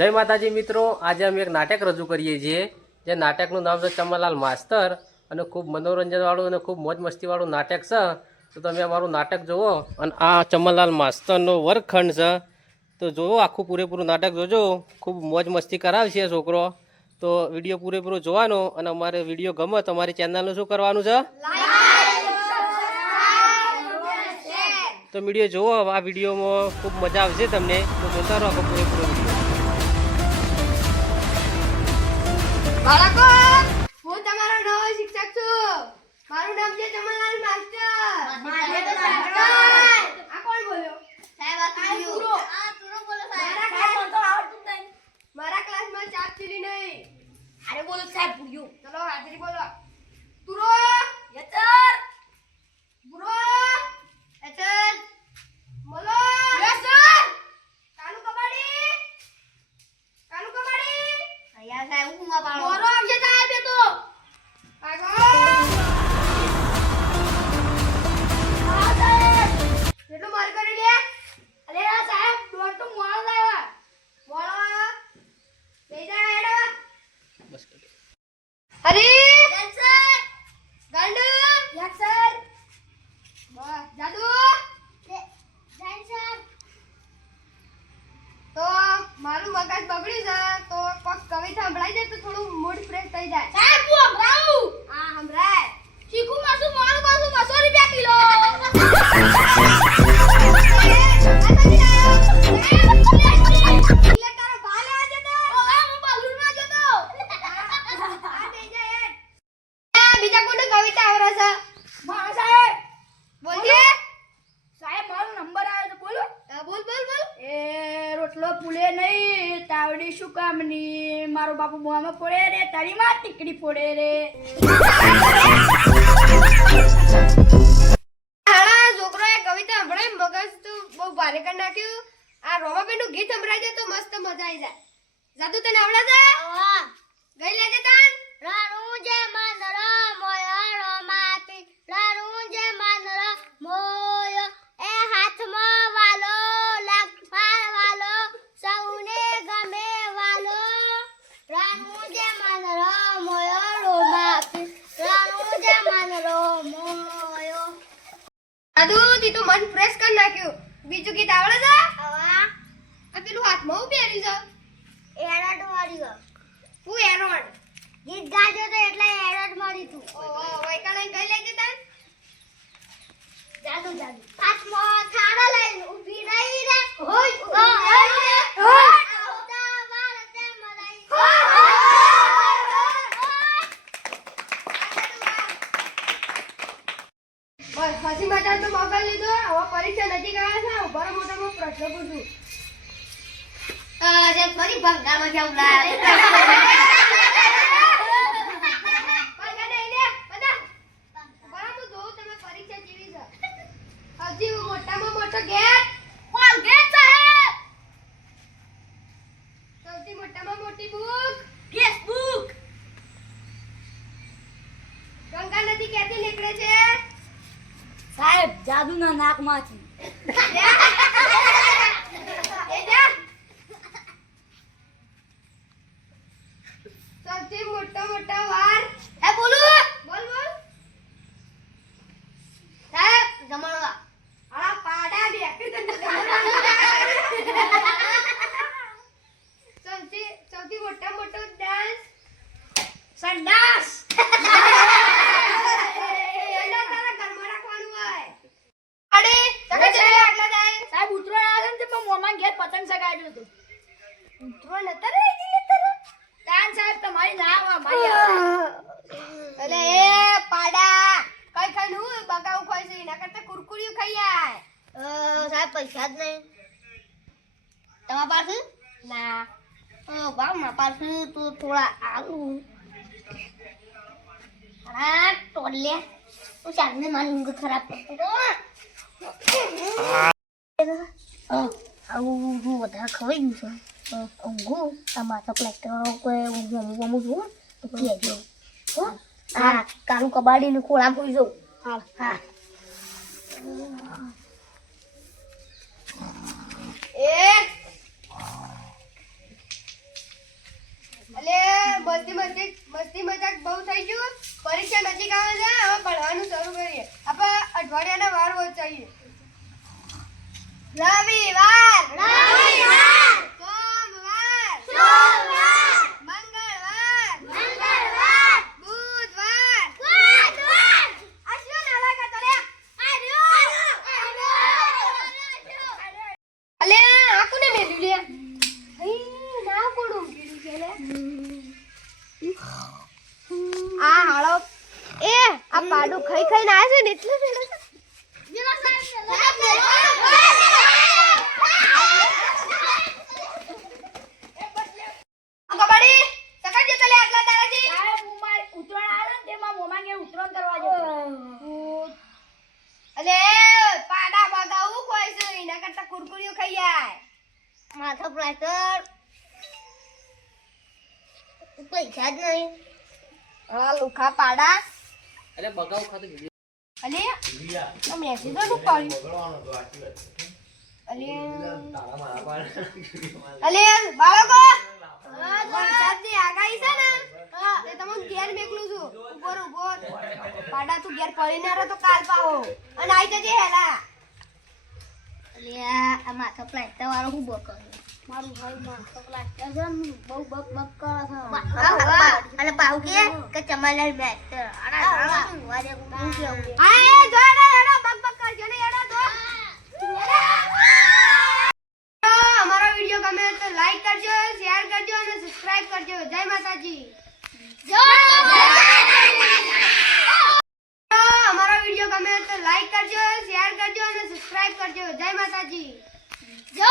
જય માતાજી મિત્રો, આજે અમે એક નાટક રજૂ કરીએ છીએ. જે નાટકનું નામ છે ચમનલાલ માસ્તર અને ખૂબ મનોરંજનવાળું અને ખૂબ મોજ મસ્તીવાળું નાટક છે. તો તમે અમારું નાટક જુઓ અને આ ચમનલાલ માસ્તરનો વર્ગખંડ છે. તો જુઓ, આખું પૂરેપૂરું નાટક જોજો. ખૂબ મોજ મસ્તી કરાવશે છોકરો. તો વીડિયો પૂરેપૂરો જોવાનો અને અમારે વીડિયો ગમે તમારી ચેનલનું શું કરવાનું છે? તો વીડિયો જુઓ, આ વિડીયોમાં ખૂબ મજા આવશે તમને. તો જોતા રહો આખો પૂરેપૂરો વીડિયો. બાળકો હું તમારો નવો શિક્ષક છું. મારું નામ છે ચમનલાલ માસ્ટર. યસ સર બસ જાદુ! જય તો મારું મગજ બગડ્યું છે તો કોક કવિતા સંભળાઈ જાય તો થોડું મૂડ ફ્રેશ થઈ જાય. સાહેબ ફૂલે નહીં તાવડી શું કામની? મારો બાપુ મોમાં ફોડે રે તારી માં ટીકડી ફોડે રે. હાડા છોકરોએ કવિતા હમણાં મગજ તો બહુ ભારે કરી નાખ્યું. આ રોમાબેનનું ગીત સંભળાય જાય તો મસ્ત મજા આવી જાય. જાદુ તને આવડે છે? ગઈ લેજે તાન. રાણું જે મનર જાદુ તી તો મન ફ્રેશ કરી નાખ્યું. બીજું ગીત આવડે છે? આ પેલું હાથમાં હું આવી છે? એરડ વાળી હું એરોડ. ગીત ગાજો તો એટલે એરડ મારી તું. ઓહો વૈકાણે ગઈ લેજે તાન જાદુ જાદુ. હાથમાં થાળો લઈને ઊભી રહી રે. હોય હોય આવતા વાર તેમ રહી હસી મજા તો મોબાઈલ લીધો હવે પરીક્ષા નજીક આવે છે ઊભા રહો મોટા મોટો પ્રશ્ન પૂછું. અરે ફરી ભંગામાં જવું લાવે મોટામાં મોટો ગેટ કોણ ગેટ સાહેબ સૌથી મોટામાં મોટી બુક. જાદુના નાકમાંથી સૌથી મોટો મોટા વાર એ બોલું બોલ બોલ સાહેબ જમણવા આલા પાડા બે સૌથી સૌથી મોટા મોટો ડાન્સ સંડાસ એના તારા ઘરમાં રાખવાનું હોય અરે તમે ચલે આગળ જાય સાહેબ ઉતરાણ આવે ને તો મોમાં ઘેર પતંગ સગાડ્યો હતું. ઉતરો નતા રે ઈ તાન સાહેબ તમારી ના આવે મારી અરે એ પાડા. કઈ કઈ નું બગાવ ખોઈ છે? એના કરતા કુરકુરિયું ખાઈ આય. સાહેબ પૈસા જ નહીં. તમારા પાસે? ના. ઓ બા મારા પાસે તો થોડા આલુ. હા ટોલે હું ચાલને મારી ઊંઘ ખરાબ કરતો. આવું હું વધારે ખવાઈ ગયું છે ઊંઘું. આ માથા પ્લેસ્ટર કોઈ ઊંઘું અમુક અમુક જુઓ તો કહેજો હો. હા કાળું કબાડીનું ખોળા પૂરી જવું હા હા મસ્તી મસ્તી મજાક બહુ થઈ ગયું પરીક્ષા નજીક આવે છે હવે શરૂ કરીએ આપણે અઠવાડિયાના વાર રવિવાર રવિવાર આ હાળો. એ આ પાડું ખાઈ ખાઈને આવે છે ને એટલે કુરકુરીઓ ખાઈ જાય. માથો પ્લાસ્ટર પૈસા જ નહીં. હા લુખા પાડા. અરે બગાવ ખાતું વીડિયો અલે આ મેસેજ તો કર્યું અલે અલે બાળકો! વરસાદની આગાહી છે ને? તે તમને ઘેર મેકલું છું. ઊભો ઊભો. પાડા તું ઘેર પડી ના રહો તો કાલ પાવો અને આઈ જજે હેલા. અલે આ માથો પ્લાસ્ટર વાળો હું બક મારું ભાઈ માથો પ્લાસ્ટર બહુ બક બક કરે છે. અને પાહુ કે કે ચમાલાલ પ્લાસ્ટર અરે વારે હું કેવું આ જો એડો એડો બક બક કરજો ને એડો તો તો અમારો વિડિયો ગમે તો લાઈક કરજો શેર કરજો અને સબસ્ક્રાઇબ કરજો. જય માતાજી. અમારો વિડિયો ગમે તો લાઈક કરજો શેર કરજો અને સબસ્ક્રાઇબ કરજો. જય માતાજી. જય